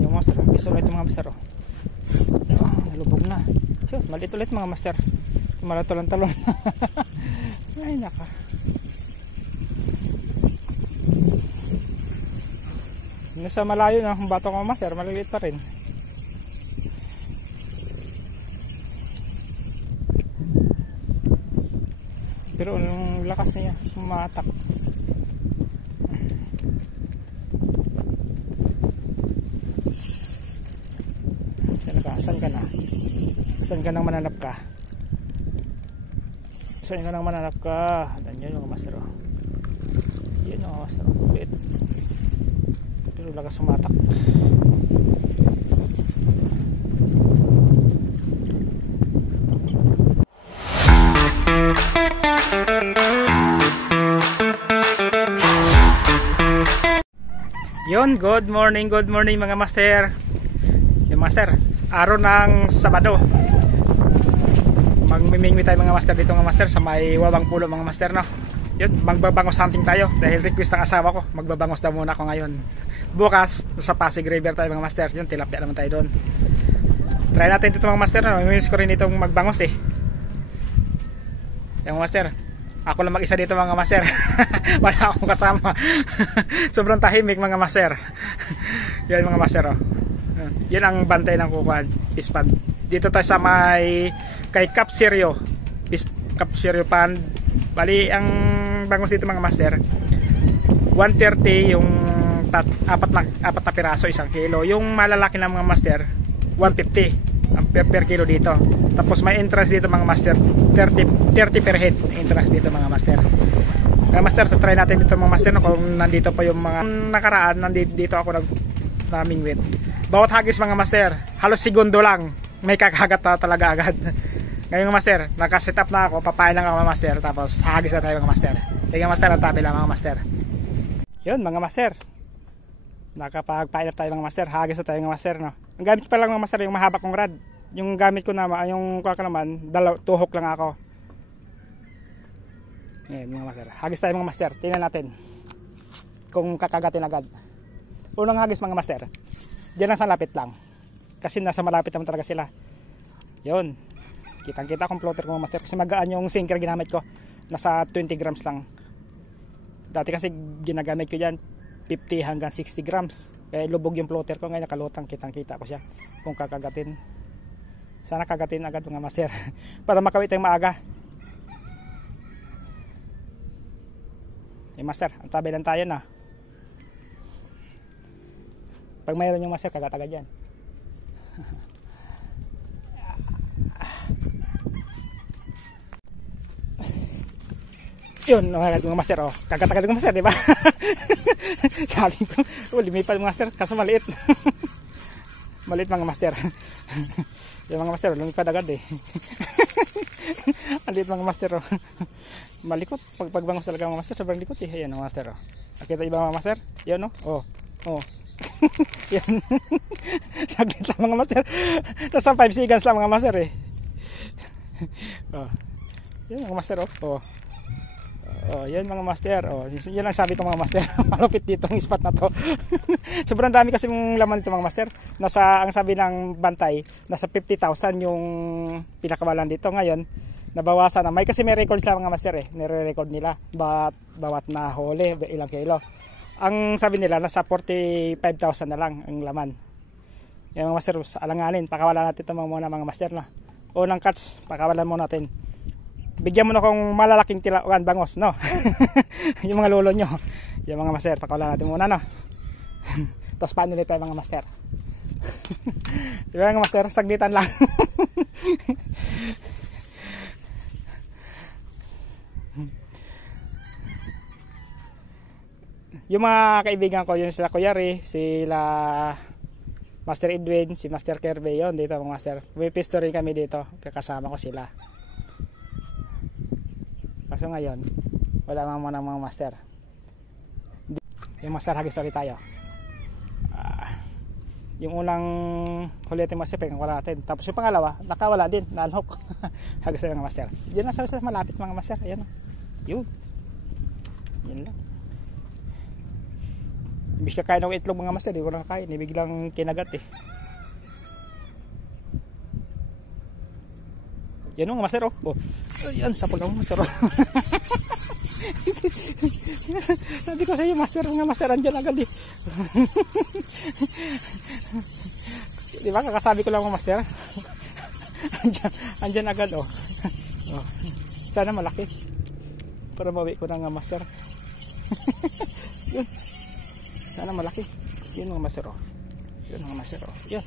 Yung master, piso ulit yung mga master. Nalubog na. Shoot, maliit ulit mga master. Malatalon-talon. Ay naka. Sa malayo na kung bato ko mga master, maliliit pa rin. Pero yung lakas niya, umatak. Saan ka na? Saan ka nang mananap ka? Saan ka nang mananap ka? Yan yung master. Yan yung master. Wait. Pero lakas umatak. Yun, good morning mga master. Yung master, araw ng Sabado. Magmimingwi tayo mga master dito mga master sa may Wawang Pulo mga master, no. Yun, magbabangos hunting tayo dahil request ng asawa ko. Magbabangos daw muna ako ngayon. Bukas, sa Pasig River tayo mga master. Yun, tilapia naman tayo doon. Try natin dito mga master, no. Mamimiss ko rin itong magbangos eh. Yung master, ako lang mag-isa dito mga master. Wala akong kasama. Sobrang tahimik mga master. Yan mga master, oh. Yan ang bantay ng kukuhan, Pispan. Dito tayo sa may kay Cap Sirio. Cap Sirio Pond. Bali ang bangos dito mga master, 130 yung apat na piraso, 1 kilo. Yung malalaki na mga master, 150 per kilo dito. Tapos may entrance dito mga master, 30 per head entrance dito mga master. Mga master, so try natin dito mga master, no, kung nandito pa yung mga nakaraan. Nandito ako namingwit. Bawat hagis mga master, halos segundo lang may kakagat na talaga agad. Ngayon mga master, nakaset up na ako, papain lang ako mga master, tapos hagis na tayo mga master. Tingnan master, ang tabi lang mga master. Yun mga master, nakapagpain up tayo mga master, hagis na tayo mga master, no. Ang gamit pa lang mga master, yung mahaba kong rod. Yung gamit ko naman, yung kuha ko naman, tuhok lang ako. Yan mga master, hagis tayo mga master. Tingnan natin kung kakagatin agad. Unang hagis mga master, diyan ang malapit lang, kasi nasa malapit naman talaga sila. Yun, kitang kita kong floater ko mga master, kasi magaan yung sinker ginamit ko. Nasa 20 grams lang. Dati kasi ginagamit ko dyan 50 hanggang 60 grams. Kaya lubog yung floater ko. Ngayon nakalutang, kitang kita ko siya kung kakagatin. Sana kagatin agad mga master para makawit tayong maaga. Master, ang tabi lang tayo na. Pag mayroon yung master, kagat-agad yan. Yun, mga master, oh. Kagat-agad yung master, di ba? Sabi ko, lumipad yung master, kaso maliit. Maliit mga master. Yung mga master, lumipad agad eh. Maliit mga master, oh. Malikot, pagbangos talaga mga master, sobrang likot eh. Ayan mga master, oh. Nakita iba mga master? Yan, oh. Oh. Yan. Saglit lang mga master. Nasa 5 seconds lang mga master eh. Oh. Yan mga master, oh. Oh, yan mga master. Oh, yan ang sabi ko mga master. Malupit dito ang spot na to. Sobrang dami kasi mong laman dito mga master. Nasa, ang sabi ng bantay, nasa 50,000 yung pinakawalan dito. Ngayon, nabawasan na. May kasi may records lang mga master eh. Nire-record nila bawat na huli, ilang kilo. Ang sabi nila, nasa 45,000 na lang ang laman. Yan mga master, alanganin. Pakawalan natin ito muna mga master na. Unang catch, pakawalan muna natin. Bigyan mo na kung malalaking tilawan bangos, no? Yung mga lolo nyo. Yung mga master, pakawalan natin muna, no? Tapos paano ulit tayo mga master? Diba mga master, saglitan lang. Yung mga kaibigan ko, yun sila Kuya Ray, sila Master Edwin, si Master Kirby, yun dito mga master. May pisto rin kami dito, kakasama ko sila. Kaso ngayon, wala mga mga master. Yung master, hagis ulit tayo. Yung unang hulitin master, wala natin. Tapos yung pangalawa, nakawala din, na-unhook. Hagis tayo mga master. Yan na sa malapit mga master, ayan o. Yun. Yun lang. Imbis ka kain ng itlog mga master, di ko lang kain, biglang kinagat eh. Yan mga master oh. Oh. Yan sa pagkaw master oh. Sabi ko sa iyo master, mga master andyan agad eh. Di ba kakasabi ko lang mga master. andyan agad oh. Oh. Sana malaki para mawi ko ng master. Yun. Sana malaki. Yun mga master oh. Yun mga master oh. Yun.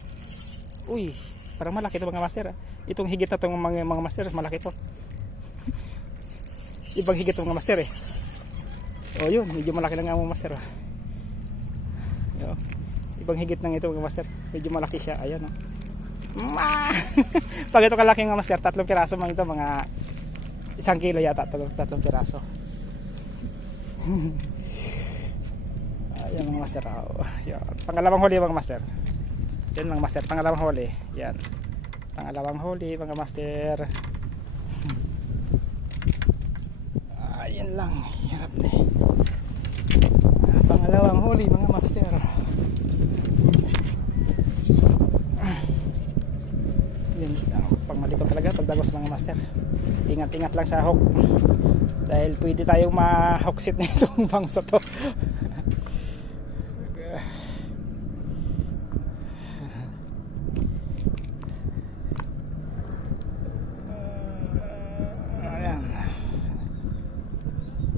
Uy, parang malaki ito mga master. Itong higit na itong mga master, malaki ito. Ibang higit mga master eh. Oh yun, medyo malaki lang ang mga master. Yo. Ibang higit ng ito mga master. Medyo malaki siya. Ayan oh. Pag ito kalaki mga master, 3 piraso man ito, mga 1 kilo yata, 3 piraso. Ayan mga master. Oh. Yan. Pangalawang huli mga master. Yan mga master, pangalawang huli. Yan. Pangalawang huli mga master. Ayan lang, hirap na eh. Pangalawang huli mga master. Yun, pangmalikot talaga pagdagos mga master. Ingat-ingat lang sa hook. Dahil pwede tayong ma-hooksit na itong bangus na to.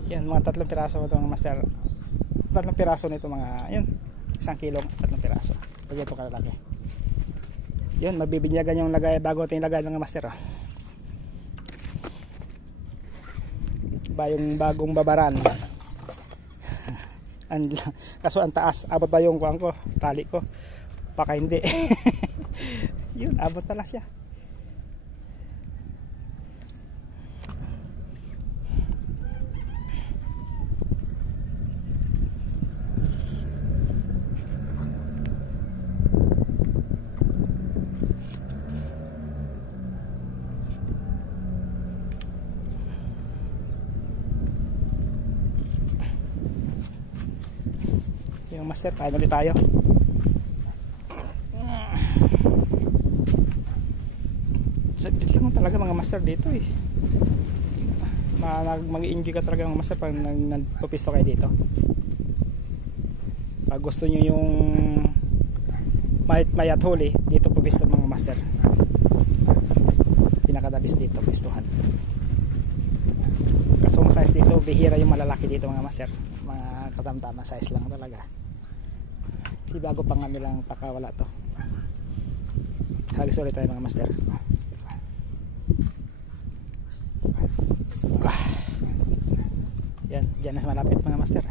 Yan, mga 3 piraso ito mga master. 3 piraso nito mga, yun, 1 kilo, 3 piraso. Pag ito kalalaki. Yun, mabibinyagan yung lagay bago ito yung lagay ng master. Ba yung bagong babaran. Kaso ang taas, abot ba yung kuwang ko, tali ko? Baka hindi. Yun, abot pala siya. Yung master, kain ulit tayo. Saglit lang talaga mga master dito eh. Mag-i-enjoy ka talaga mga master pag nagpapisto kayo dito. Pag gusto nyo yung mayat huli, dito papisto mga master. Pinakadabis dito, pistuhan. Kaso ang size dito, bihira yung malalaki dito mga master. Mga katamtama size lang talaga. Si bago pa nga nilang pakawala to. Hagis ulit tayo mga master. Yan, dyan na malapit mga master.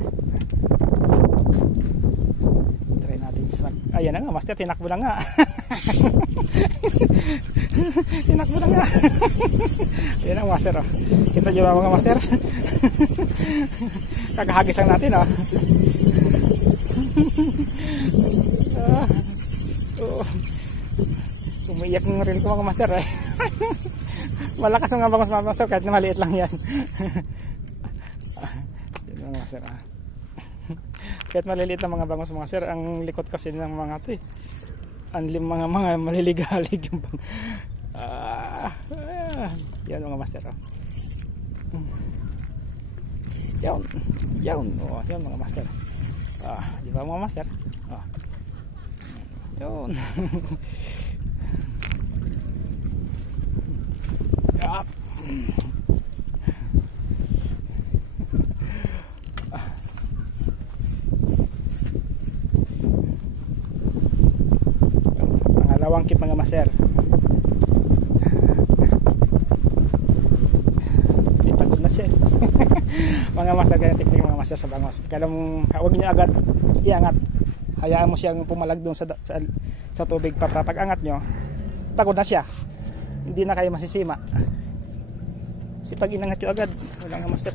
Try natin yung ayan na nga master, tinakbo na nga. Tinakbo na nga. Ayan ang master oh. Kita nyo mga master. Kagahagis lang natin oh. Umiiyak ng rin ko mga master eh. Malakas ang bangus mga master kahit na maliit lang yan. Yan mga master ah. Kahit maliliit na mga bangus mga sir, ang likot kasi ng mga to eh. Ang mga maliligalig yung bang. Yan mga master oh. Yan. Yan oh, yan mga master. Di ba mga master? Yun. Yup. Pangalawang kip mga master. Pagod na siya. Mga master, ganyan teknik mga master sa bangos. Kaya huwag nyo agad iangat. Hayaan mo siyang pumalag doon sa tubig para pag angat nyo, pagod na siya. Hindi na kayo masisima. Kasi pag inangat nyo agad, wala nga master.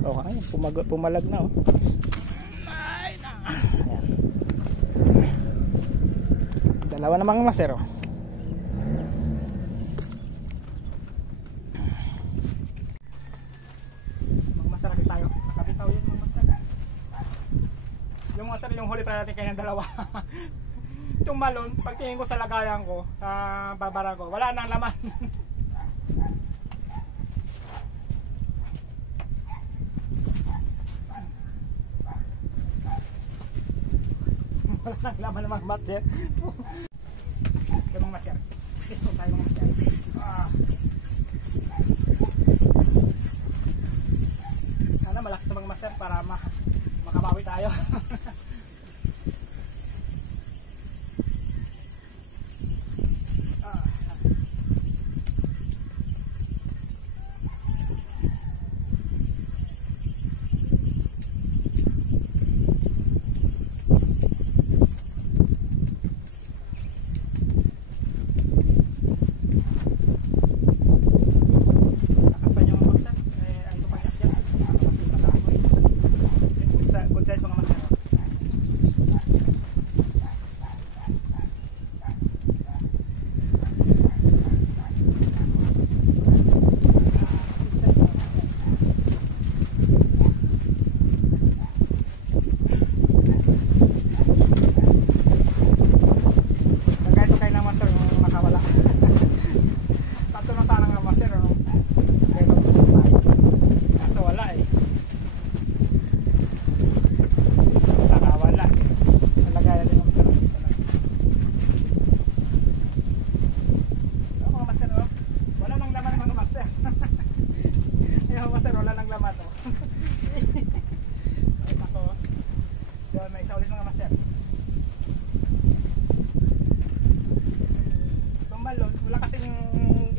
Okay, pumalag na oh. Ayan. Dalawa na mga master oh. Mga master, nakis tayo. Nakabitaw yun mga master. try natin kayo ng dalawa. Itong malon, pagtingin ko sa lagayan ko, babara ko, wala nang laman. Wala nang laman ng mga master. Yung mga master. Gusto tayo mga master. Sana malaki ito mga master para makabawi tayo.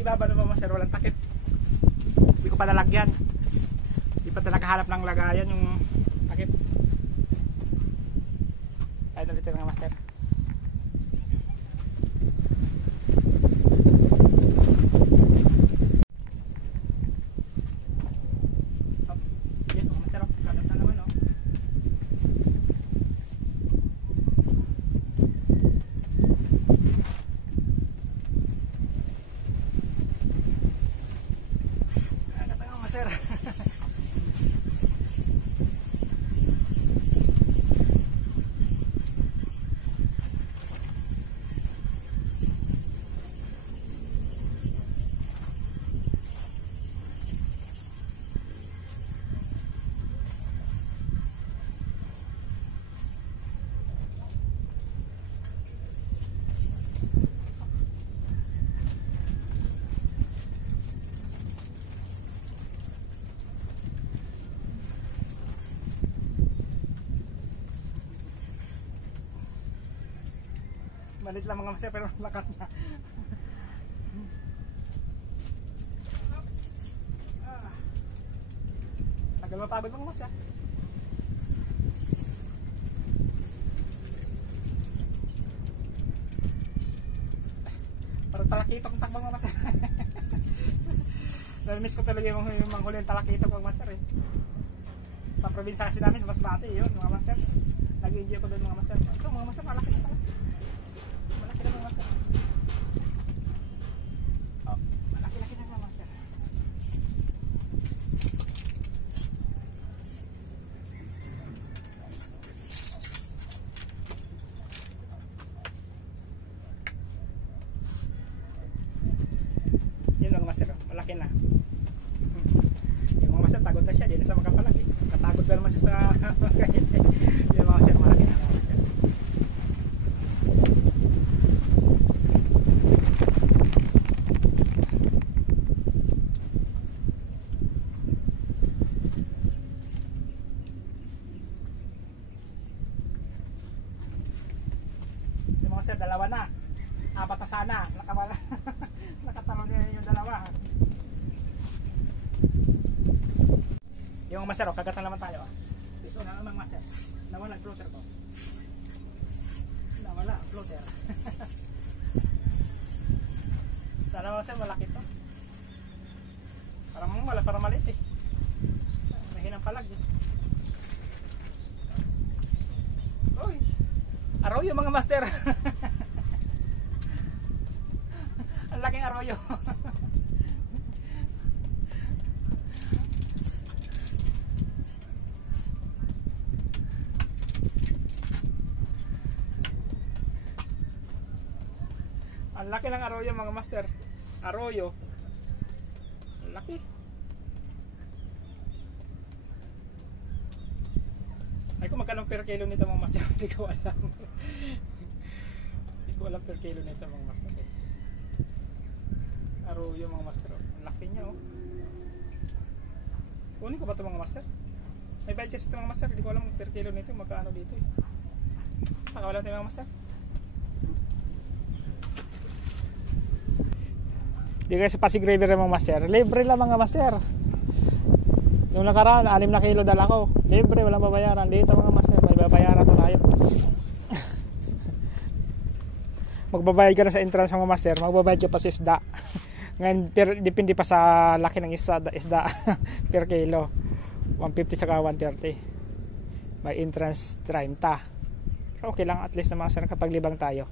Ibaba na ba master, walang takip. Hindi ko pa nalagyan. Hindi pa talaga hanap ng lagayan yung takip. Tayo ulit mga master. Yan mga master, kagat na naman. Malit lang mga master pero lakas na. Tagal mapagod mga master. Parang talakitok ang takbang mga master. Namiss ko talaga yung manghuli yung talakitok mga master eh. Sa probinsya kasi namin sa Masbate yun mga master. Nag-enjoy ko doon mga master. Ito mga master malaki na pala. Malaki na mga master. Oh, malaki-laki na mga master. Yun mga master, malaki na. Yung mga master, pagod na siya, di na sa makapalaki. Katagod pa naman siya sa yung mga master, malaki na mga master. Yung mga master, dalawa na. Apat na sana, nakatalon na yung dalawa. Yung master, kagatan naman tayo. So na naman master, nawala ang floater ko. Nawala ang floater. Sana master, malaki to. Parang maliit eh. Mahinang palag eh. Uy, arroyo mga master. Ang laking arroyo. Ang laki ng arroyo mga master. Arroyo. Ang laki. Ay kung magkano per kilo nito mga master, hindi ko alam. Hindi ko alam per kilo nito mga master. Arroyo mga master. Ang laki niya oh. Kunin ko ba ito mga master? May bayad kasi ito mga master. Hindi ko alam per kilo nito magkano dito eh. Nakawala ito mga master. Di kayo sa Pasig River mga master. Libre lang mga master. Yung nakaraan 6 na kilo dala ko. Libre, walang babayaran. Dito mga master, may babayaran pa tayo. Magbabayad ka na sa entrance mga master. Magbabayad ka pa sa isda. Ngayon, depende pa sa laki ng isda per kilo. 150 saka 130. May entrance 30. Pero okay lang, at least na mga master kapag libang tayo.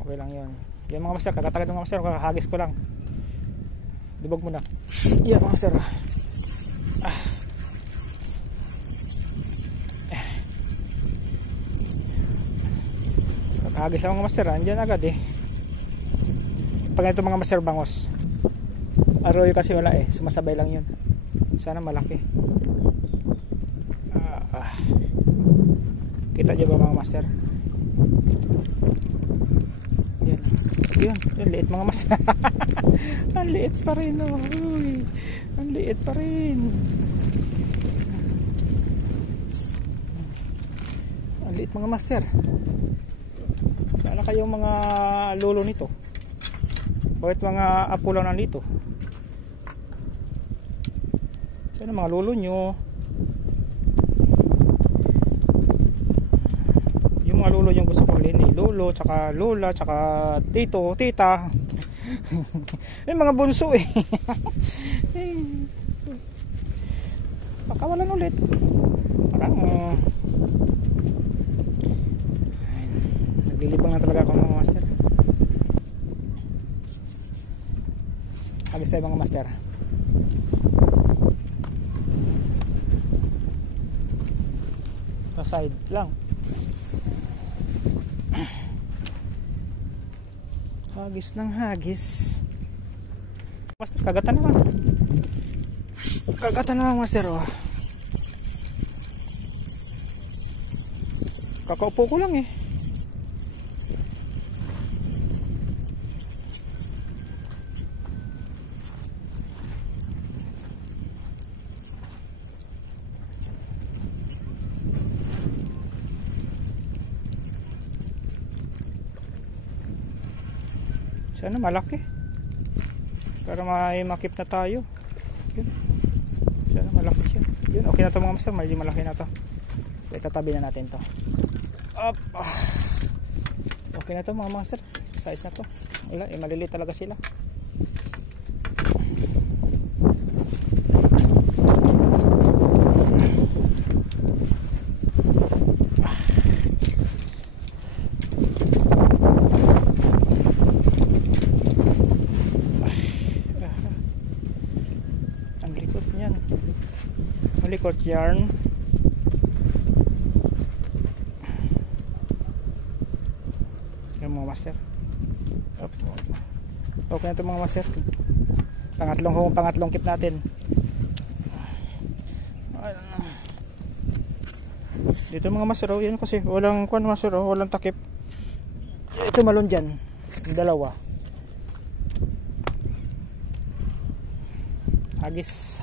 Okay lang yun. Yan mga master, kakatagad ng mga master, kakahagis ko lang. Dibog muna. Yan mga master. Kakahagis lang mga master, andyan agad eh. Pag ito mga master bangos. Arroyo kasi wala eh, sumasabay lang yun. Sana malaki. Kita nyo ba mga master? Yan, yung liit mga master. Ang liit pa rin oh. Uy, ang liit pa rin. Ang liit mga master. Sana kayong mga lolo nito. Bakit mga apo lang nandito? Sana mga lolo nyo. Yung mga lolo yung gusto kong lini. Lolo, tsaka lola, tsaka tito, tita. May mga bunso eh. Pakawalan ulit. Parang naglilibang na talaga ako mga master. Agis tayo mga master. Sa side lang. Hagis ng hagis. Master, kagatan naman. Kagatan naman master oh. Kakaupo ko lang eh. Sana malaki para may makip na tayo. Yun. Sana malaki siya. Yun, okay na to mga master, medyo malaki na to. Itatabi na natin to. Up. Okay na to mga master, size na to. Wala, maliliit talaga sila. Likod yarn. Yung mga master. Okay na ito mga master. Pangatlong kip natin. Dito mga master, yan kasi walang kwan master, walang takip. Ito malon dyan. Dalawa. Hagis.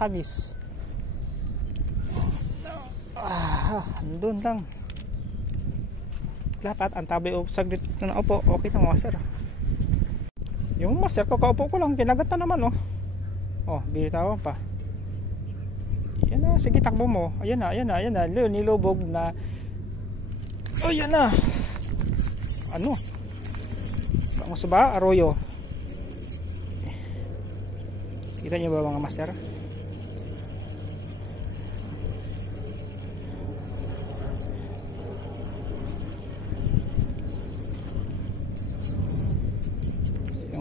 Andun lang. Lapat, ang tabi o saglit na upo. Okay na master. Yung master, kakaupo ko lang. Kinagat na naman oh. Oh, binitawan pa. Yan na, sige takbo mo. Ayan na. Nilubog na. Oh, yan na. Ano? Bangus ba? Arroyo. Kita nyo ba mga master?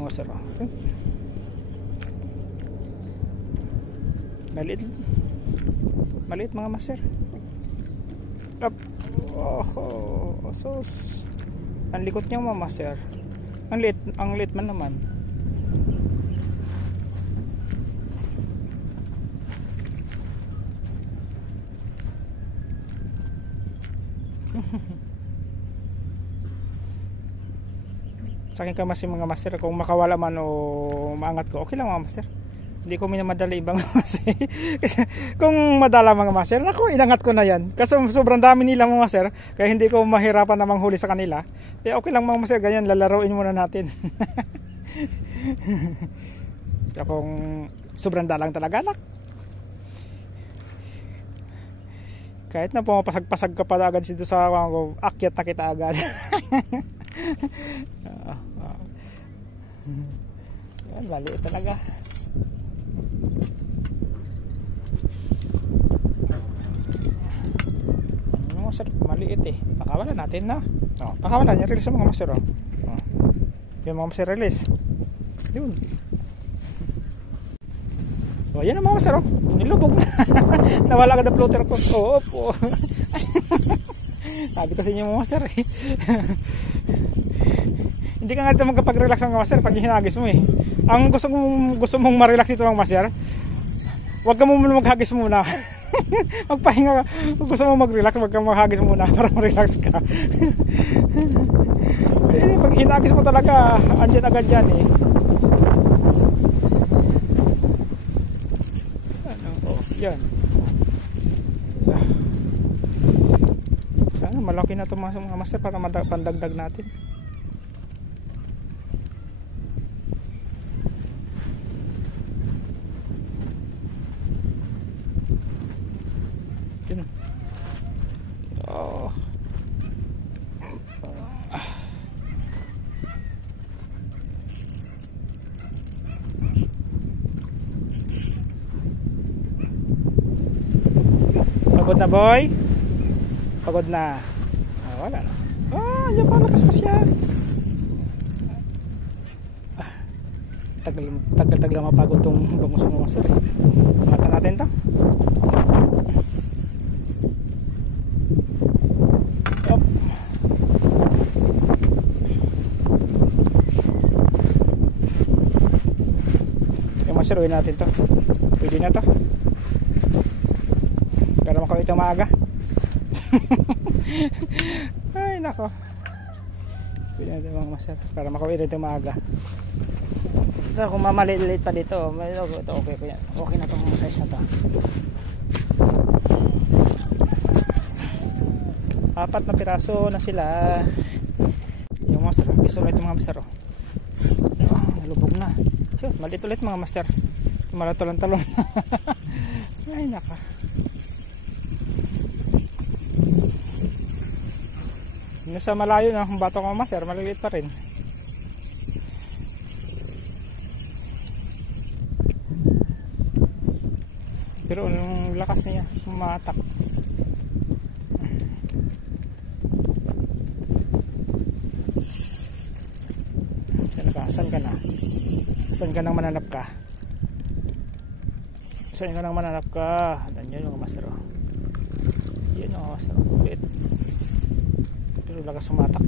Master okay. Maliit mga master. Up. Oh, sos. Ang likot niya mga master. Ang liit man naman. Sa akin kasi mga master, kung makawala man o maangat ko, okay lang mga master. Hindi ko minamadali ibang master. Kung madala mga master, naku, inangat ko na yan. Kasi sobrang dami nila mga master, kaya hindi ko mahirapan na manghuli sa kanila. Kaya okay lang mga master, ganyan, lalaroin muna natin. Kaya kung sobrang dalang talaga, nak, kahit na pumapasag-pasag ka pa agad dito sa akyat na kita agad. Yan, maliit talaga. Mga master, maliit eh. Pakawalan natin na. Pakawalan niya, release mga master. Yung mga master release. Yun. So ayan ang mga master, nilubog na. Nawala ka na floater ko. Oo. Sabi ko sa inyo mga master eh. Hindi ka nga dito magkapag-relax mga master pag hinagis mo eh. Ang gusto mong ma-relax ito mga master, huwag ka muna maghagis muna. Magpahinga ka. Kung gusto mong mag-relax, huwag ka maghagis muna para ma-relax ka. Eh, pag hinagis mo talaga, andyan agad yan eh. Yan. Sana malaki na ito mga master para pandagdag natin. Yun. Oh. Pagod na boy? Pagod na. Wala na. Yan pa, lakas pa siya. Tagal mapagod tong bangus mo master. Mata natin to. Up. Yung master, uwi natin to. Pwede na to. Pero makawit ang maaga. Ay nako, pwede natin mga master para makawit ito maaga. So kung mamaliit pa dito, ito okay ko yan. Okay na itong size na to. 4 na piraso na sila. Yung master, piso ulit yung mga master. Nalubog na. Maliit ulit mga master. Malatalon-talon. Ay naka. Sa malayo na kung bato ko master, maliliit pa rin. Pero yung lakas niya sumatak. Saan ka na? Saan ka nang mananap ka? Saan ka nang mananap ka? Yan yung master. Yan yung master. Ulit. Pero lakas sumatak.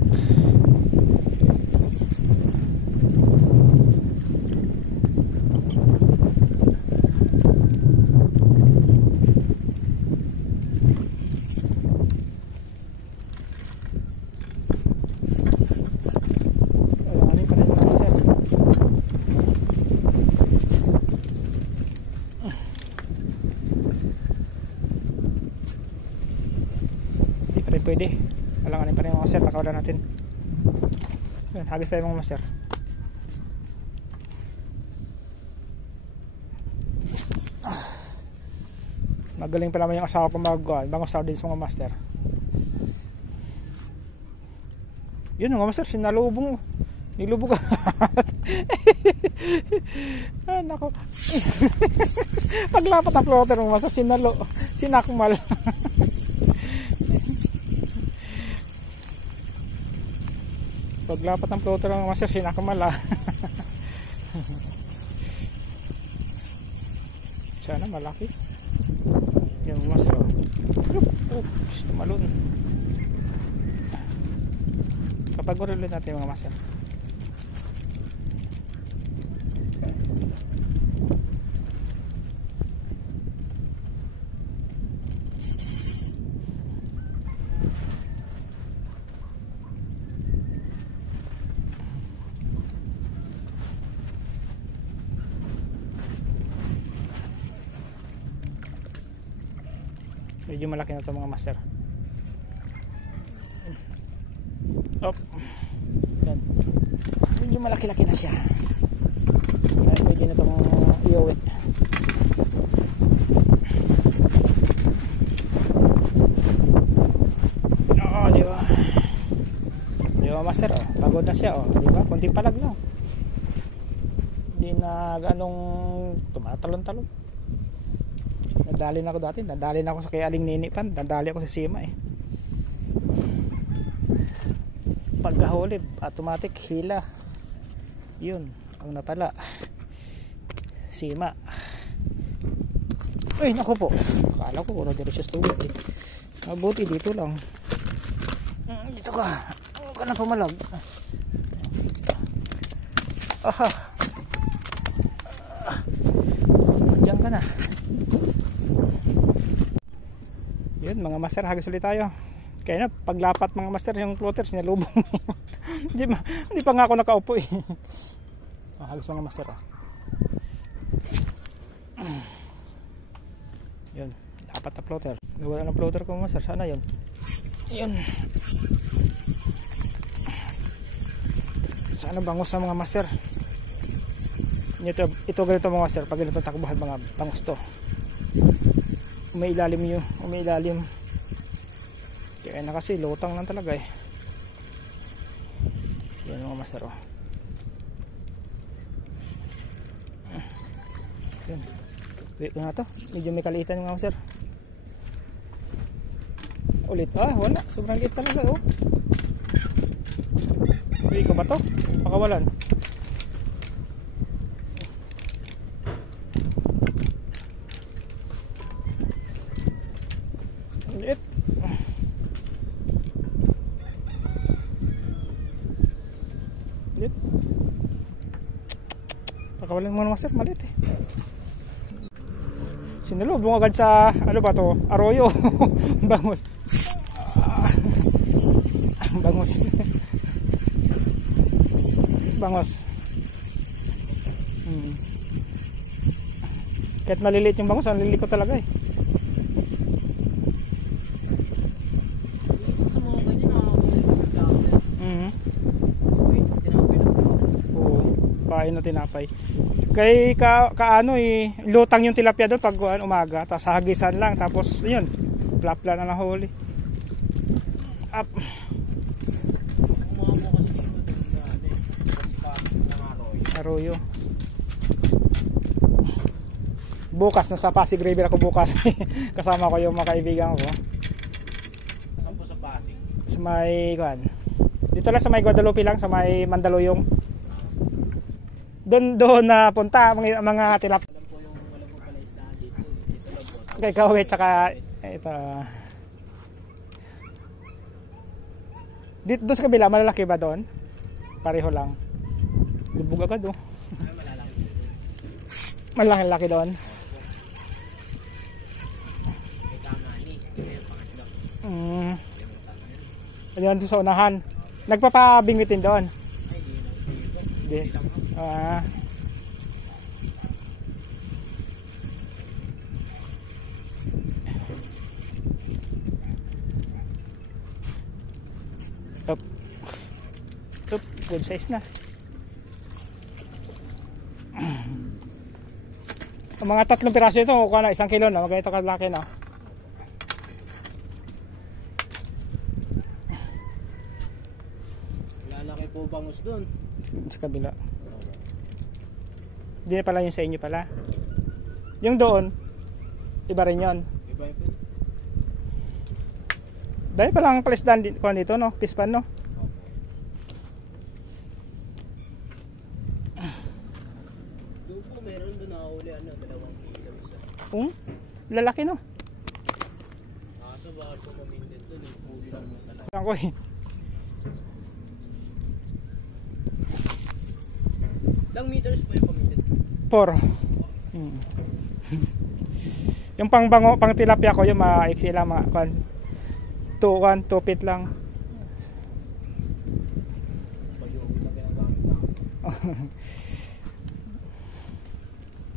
Pwede. Alanganin pa rin mga master, nakawala natin. Yan, hagis tayo mga master. Magaling pa naman yung asawa ko bangos sardines mga master. Yun mga master, sinalubong. Nilubog ka. Nako. Paglapat ng floater mga master, sinakmal. Paglapat ng floater ng master, sinakamala. Sana malaki yung master. Tumalun. Kapag ulit natin mga master. Medyo malaki na ito mga master. Op. Yan. Medyo malaki-laki na siya. Kaya pwede na itong iuwi. Oo, di ba? Di ba master? Oh, pagod na siya. Oh, di ba? Kunting palag lang. Hindi na ganong tumatalon-talon. Nadali na ako dati. Nadali na ako sa kay Aling Nini Pan. Nadali ako sa Sima eh. Pagkahuli, automatic hila. Yun, ang natala. Sima. Ay, naku po. Akala ko puro diretso sa tubig eh. Mabuti dito lang. Dito ka. Huwag ka na pumalag. Aha. Diyan ka na. Yun mga master, hagis ulit tayo. Kaya na paglapat mga master yung floaters niya lubong. hindi pa nga ako nakaupo eh. Hagis mga master. Yun, dapat na floater. Wala na floater ko master, sana yun. Yun. Sana bangos na mga master. Ito ganito mga master, pag ganito takbuhan mga bangos to. Umiilalim yun, umiilalim. Kaya na kasi lutang lang talaga eh. Yan mga master oh. Yan. Dito na to. Medyo may kaliitan mga master. Ulit. Wala. Sobrang liit talaga oh. Hindi ko ba to? Pakawalan. Liit. Liit. Pakawalan mo na master. Maliit eh. Sinulog mo agad sa ano ba to? Arroyo. Bangus. Bangus. Bangus. Kahit maliliit yung bangus, ang liliko talaga eh. Pain na tinapay. Kay kaano eh, lutang yung tilapia doon pag umaga, tapos hagisan lang, tapos yun, plapla na nahuli. Up. Arroyo. Bukas nasa Pasig River ako bukas. Kasama ko yung mga kaibigan ko. Saan po sa Pasig? Sa may dito lang sa may Guadalupe lang, sa may Mandaluyong. Doon na punta mga tilap. Alam po pala isdahan dito. Dito lang po. Kay Kawe tsaka ito. Dito sa kabila malalaki ba doon? Pareho lang. Lubog agad oh. Malaki doon. May kamani. May pangatlo. Ayun sa unahan. Nagpapabingwitin doon. Hindi. Up. Good size na. Ang mga 3 piraso ito, kuha na 1 kilo na, maganda kalaki na. Lalaki po bangus doon. Sa kabila. Hindi na pala yung sa inyo pala. Yung doon, iba rin yun. Iba yun. Dahil palang palisdan dito, no? Pispan, no? Doon po meron doon nakahuli 2 kilo isa. Lalaki, no? Kaso bakit po mamindit doon eh. Huli lang mo talaga. Ako eh. Ilang meters po yung pamindit? 4. Yung pang tilapia ko, yung maiksi lang, mga 2 feet lang. Pag-iuwi lang ginagamit na.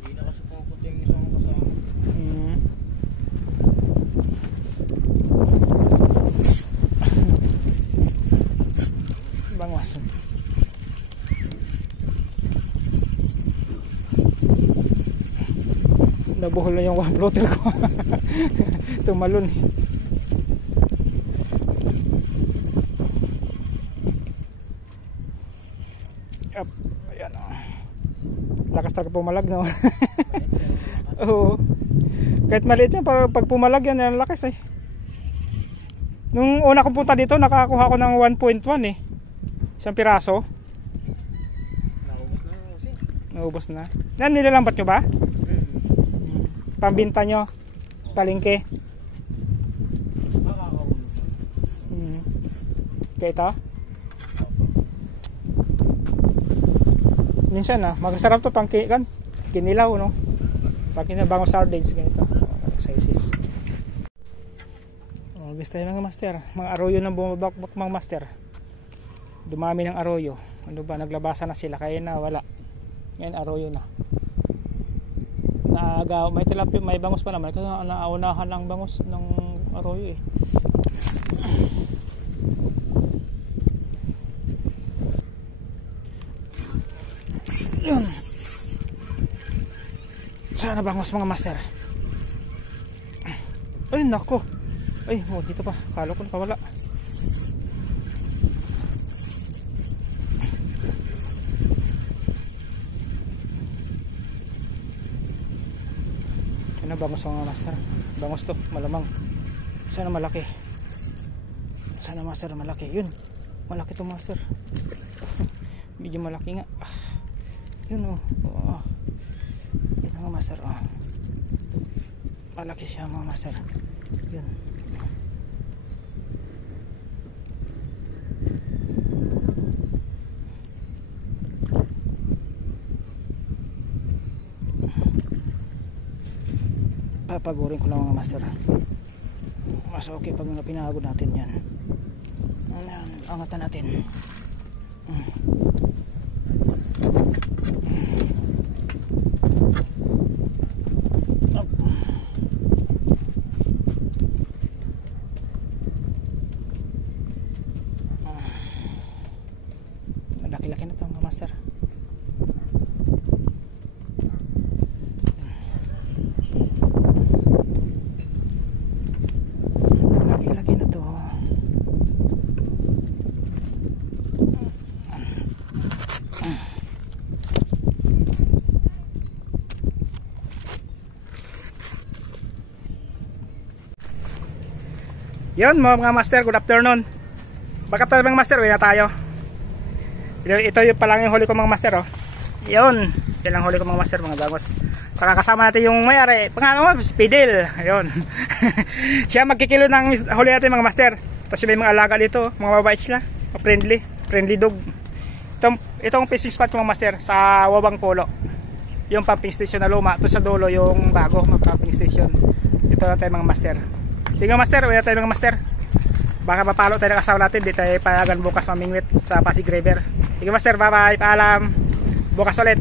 Hindi na kasi puput yung isang kasama. bangos. Nabuhol na yung floater ko. Tumalon. Up. Ayan o. Lakas talaga pumalag, no? Oo. Kahit maliit yan, pag pumalag yan, yan lakas eh. Nung una kong punta dito, nakakuha ko ng 1.1 eh. Isang piraso. Naubos na kasi. Naubos na. Yan, nilalambat nyo ba? Pambinta nyo? Palengke? Makakaulo. Kaya ito? Minsan magsarap to pang kinilaw, no? Pag kinabangos sardines, ganito. Sizes. Gusto tayo mga master. Mga arroyo na bumabakbak mga master. Dumami ng arroyo. Ano ba, naglabasan na sila. Kaya na wala. Ngayon arroyo na. Naagaw, may tilapia, may bangus pa naman. Kasi naunahan ng bangus ng arroyo eh. Yun. Sana bangus mga master. Ay nako. Ay, dito pa. Kala ko nakawala. Ano bangus mga master? Bangus to, malamang. Sana malaki. Sana master malaki. Yun. Malaki to master. Medyo malaki nga. Yun oh. Yun mga master oh. Malaki siya mga master. Yun. Papagurin ko lang mga master. Mas okay pag pinagod natin yan. Ayan, angatan natin. Malaki-laki na ito mga master. Malaki-laki na ito. Yun mga master, good afternoon. Baka tayo mga master, uwi na tayo. Ito yung palang yung huli ko mga master oh. Yun, yan ang huli ko mga master, mga bangos. Saka kasama natin yung may-ari, pangalan mo, Fidel. Ayun. Siya magkikilo ng huli natin mga master. Tapos may mga alaga dito, mga mabait sila, friendly dog. Itong fishing spot ko mga master sa Wabang Polo. Yung pumping station na luma, ito sa dulo yung bago, mga pumping station. Ito na tayo mga master. Sige master, uwi na tayo mga master. Baka mapalo tayo ng asawa natin. Di tayo payagan bukas mamingwit sa Pasig River. Sige master, bye bye, paalam. Bukas ulit.